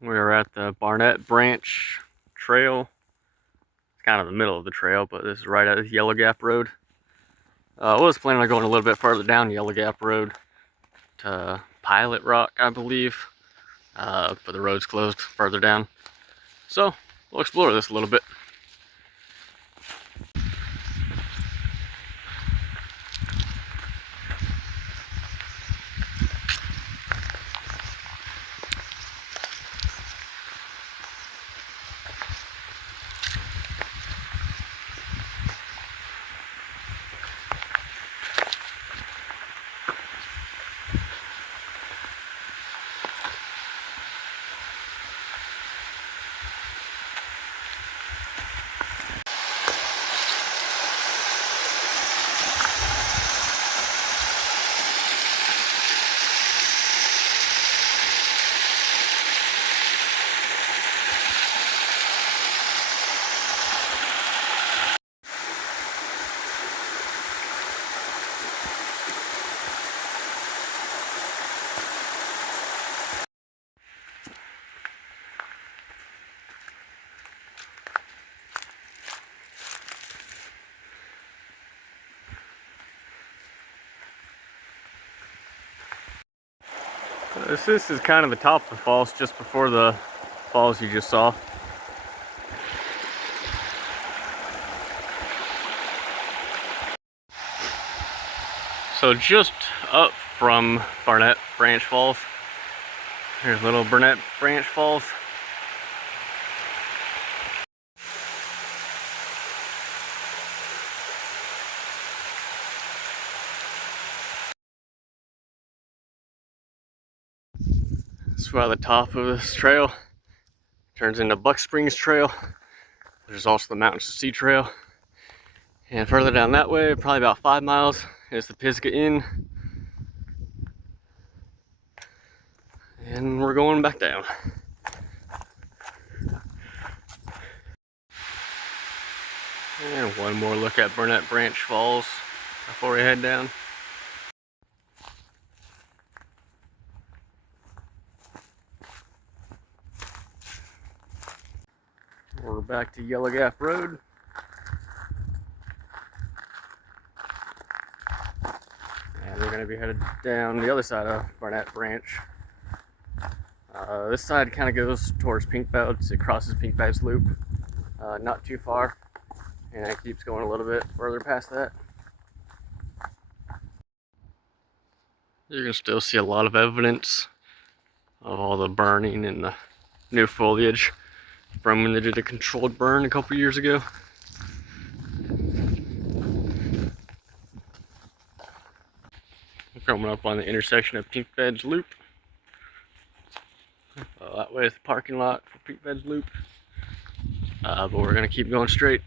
We're at the Barnett Branch Trail. It's kind of the middle of the trail, but this is right at Yellow Gap Road. I was planning on going a little bit further down Yellow Gap Road to Pilot Rock, I believe, but the road's closed further down. So we'll explore this a little bit. This is kind of the top of the falls, just before the falls you just saw. So just up from Barnett Branch Falls, here's little Barnett Branch Falls. This is why the top of this trail turns into Buck Springs Trail. There's also the Mountains to Sea Trail. And further down that way, probably about 5 miles, is the Pisgah Inn. And we're going back down. And one more look at Barnett Branch Falls before we head down. We're back to Yellow Gap Road. And we're going to be headed down the other side of Barnett Branch. This side kind of goes towards Pink Beds. It crosses Pink Beds Loop, not too far, and it keeps going a little bit further past that. You can still see a lot of evidence of all the burning and the new foliage from when they did a controlled burn a couple years ago. We're coming up on the intersection of Pink Beds Loop. That way is the parking lot for Pink Beds Loop, but we're going to keep going straight.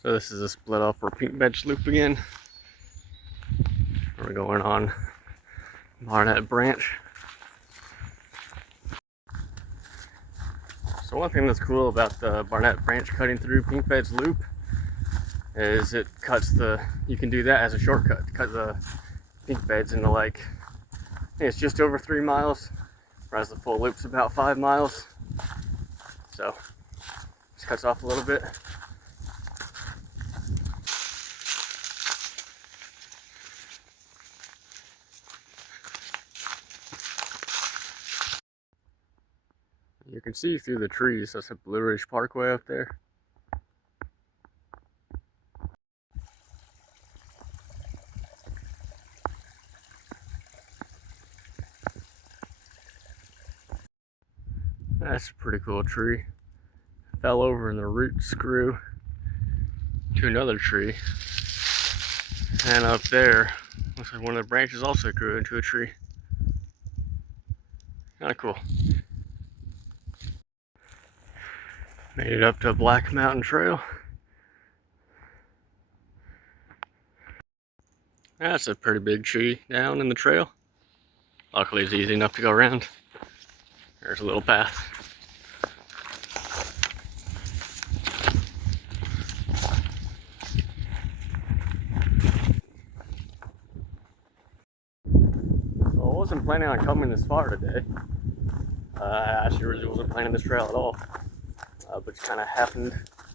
So this is a split off for Pink Beds Loop again. We're going on Barnett Branch. So one thing that's cool about the Barnett Branch cutting through Pink Beds Loop is it cuts you can do that as a shortcut to cut the Pink Beds into like, I think it's just over 3 miles, whereas the full loop's about 5 miles. So just cuts off a little bit. You can see through the trees. That's a Blue Ridge Parkway up there. That's a pretty cool tree. Fell over and the roots grew to another tree. And up there, looks like one of the branches also grew into a tree. Kinda cool. Made it up to Black Mountain Trail. That's a pretty big tree down in the trail. Luckily it's easy enough to go around. There's a little path. So I wasn't planning on coming this far today. I actually really wasn't planning this trail at all. But it kind of happened.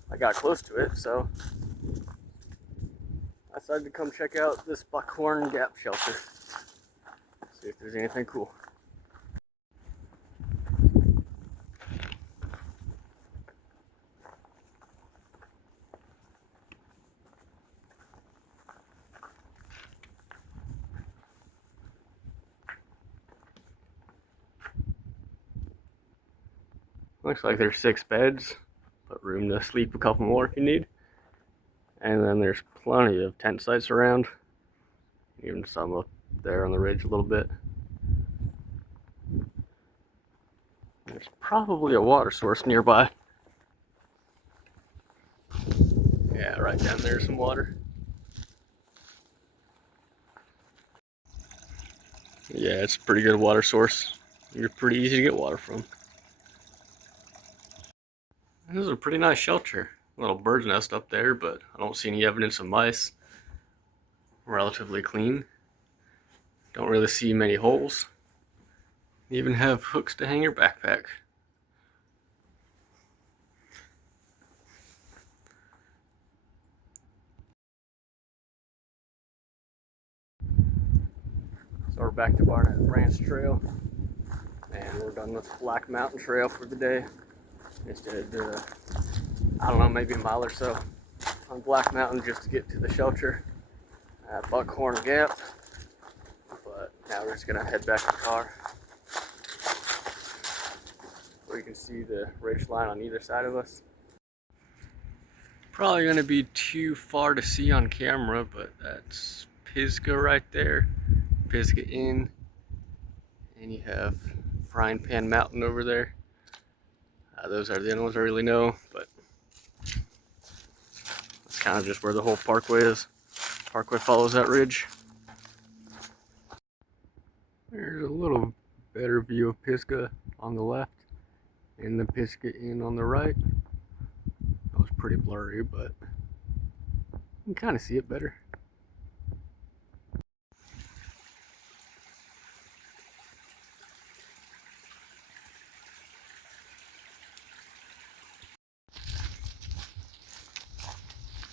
I got close to it, so I decided to come check out this Buckhorn Gap shelter. See if there's anything cool. Looks like there's 6 beds, but room to sleep a couple more if you need. And then there's plenty of tent sites around, even some up there on the ridge a little bit. There's probably a water source nearby. Yeah, right down there's some water. Yeah, it's a pretty good water source. You're pretty easy to get water from. This is a pretty nice shelter. A little bird's nest up there, but I don't see any evidence of mice. Relatively clean. Don't really see many holes. You even have hooks to hang your backpack. So we're back to Barnett Branch Trail, and we're done with Black Mountain Trail for the day. Just did, I don't know, maybe a mile or so on Black Mountain just to get to the shelter at Buckhorn Gap. But now we're just gonna head back to the car, where you can see the ridge line on either side of us. Probably gonna be too far to see on camera, but that's Pisgah right there. Pisgah Inn, and you have Frying Pan Mountain over there. Those are the only ones I really know, but that's kind of just where the whole parkway is. Parkway follows that ridge. There's a little better view of Pisgah on the left, and the Pisgah Inn on the right. That was pretty blurry, but you can kind of see it better.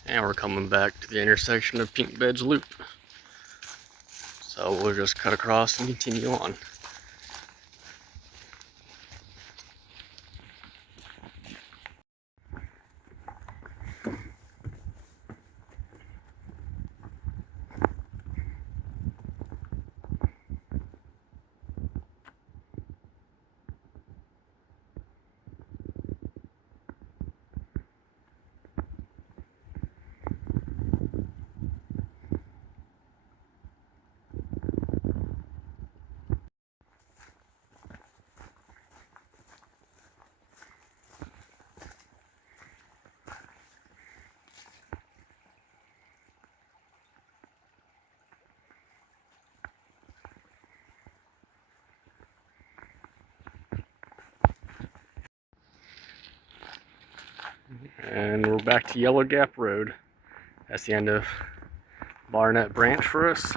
And we're coming back to the intersection of Pink Beds Loop. So we'll just cut across and continue on. And we're back to Yellow Gap Road. That's the end of Barnett Branch for us.